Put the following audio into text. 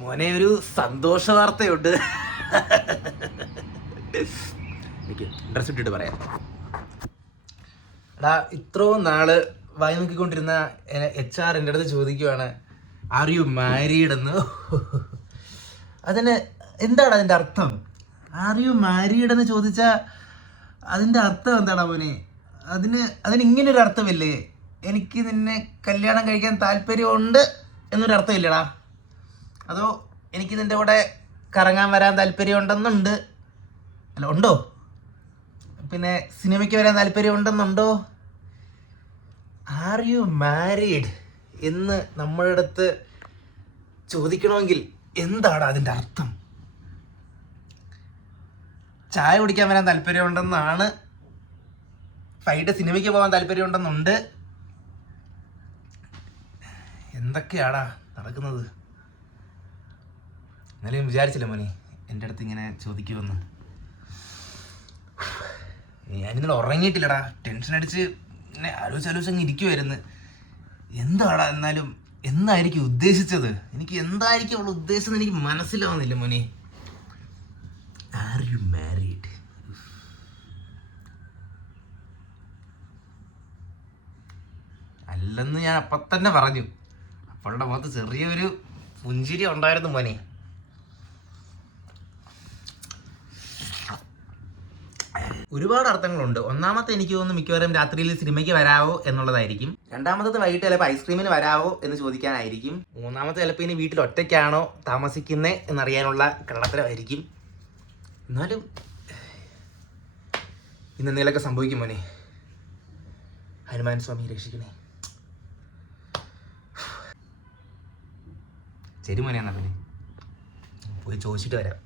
മോനെ ഒരു സന്തോഷ വാർത്തയുണ്ട്. ഡ്രസ് ഇട്ടിട്ട് പറയാം. എടാ, ഇത്രയും നാള് വായി നോക്കിക്കൊണ്ടിരുന്ന HR എൻ്റെ അടുത്ത് ചോദിക്കുവാണ്, ആർ യു മാരീഡ് എന്ന്. അതിന് എന്താണ് അതിൻ്റെ അർത്ഥം? ആർ യു മാരീഡ് എന്ന് ചോദിച്ചാൽ അതിൻ്റെ അർത്ഥം എന്താടാ മോനെ? അതിന് ഇങ്ങനൊരു അർത്ഥമില്ലേ? എനിക്ക് നിന്നെ കല്യാണം കഴിക്കാൻ താല്പര്യമുണ്ട് എന്നൊരു അർത്ഥമില്ലടാ. അതോ എനിക്ക് നിൻ്റെ കൂടെ കറങ്ങാൻ വരാൻ താല്പര്യമുണ്ടെന്നുണ്ട്, അല്ല ഉണ്ടോ? പിന്നെ സിനിമയ്ക്ക് വരാൻ താല്പര്യമുണ്ടെന്നുണ്ടോ? ആർ യു മാരീഡ് എന്ന് നമ്മളുടെ അടുത്ത് ചോദിക്കണമെങ്കിൽ എന്താണ് അതിൻ്റെ അർത്ഥം? ചായ കുടിക്കാൻ വരാൻ താല്പര്യമുണ്ടെന്നാണ്, ഫൈറ്റ് സിനിമയ്ക്ക് പോകാൻ താല്പര്യമുണ്ടെന്നുണ്ട്. എന്തൊക്കെയാടാ നടക്കുന്നത്? എന്നാലും വിചാരിച്ചില്ല മോനെ എൻ്റെ അടുത്ത് ഇങ്ങനെ ചോദിക്കുമെന്ന്. ഞാനിന്നലെ ഉറങ്ങിയിട്ടില്ലടാ, ടെൻഷൻ അടിച്ച് ഇങ്ങനെ ആലോചിച്ചങ്ങ് ഇരിക്കുമായിരുന്നു. എന്താടാ എന്നാലും എന്തായിരിക്കും ഉദ്ദേശിച്ചത്? എനിക്ക് എന്തായിരിക്കും അവൾ ഉദ്ദേശിച്ചത് എനിക്ക് മനസ്സിലാവുന്നില്ല മോനെ. Are you married? അല്ലെന്ന് ഞാൻ അപ്പം തന്നെ പറഞ്ഞു. അവളുടെ മുഖത്ത് ചെറിയൊരു പുഞ്ചിരി ഉണ്ടായിരുന്നു മോനെ. ഒരുപാട് അർത്ഥങ്ങളുണ്ട്. ഒന്നാമത്തെ എനിക്ക് തോന്നുന്നു മിക്കവാറും രാത്രിയിൽ സിനിമയ്ക്ക് വരാവോ എന്നുള്ളതായിരിക്കും. രണ്ടാമത്തത് വൈകിട്ട് ചിലപ്പോൾ ഐസ്ക്രീമിന് വരാവോ എന്ന് ചോദിക്കാനായിരിക്കും. മൂന്നാമത്തെ ചിലപ്പോൾ ഇനി വീട്ടിൽ ഒറ്റയ്ക്കാണോ താമസിക്കുന്നത് എന്നറിയാനുള്ള കള്ളത്തരമായിരിക്കും. എന്നാലും ഇന്ന് എന്തെങ്കിലുമൊക്കെ സംഭവിക്കും മോനെ. ഹനുമാൻ സ്വാമി രക്ഷിക്കണേ. ശരി മോനെ, എന്നാ പിന്നെ പോയി ചോദിച്ചിട്ട് വരാം.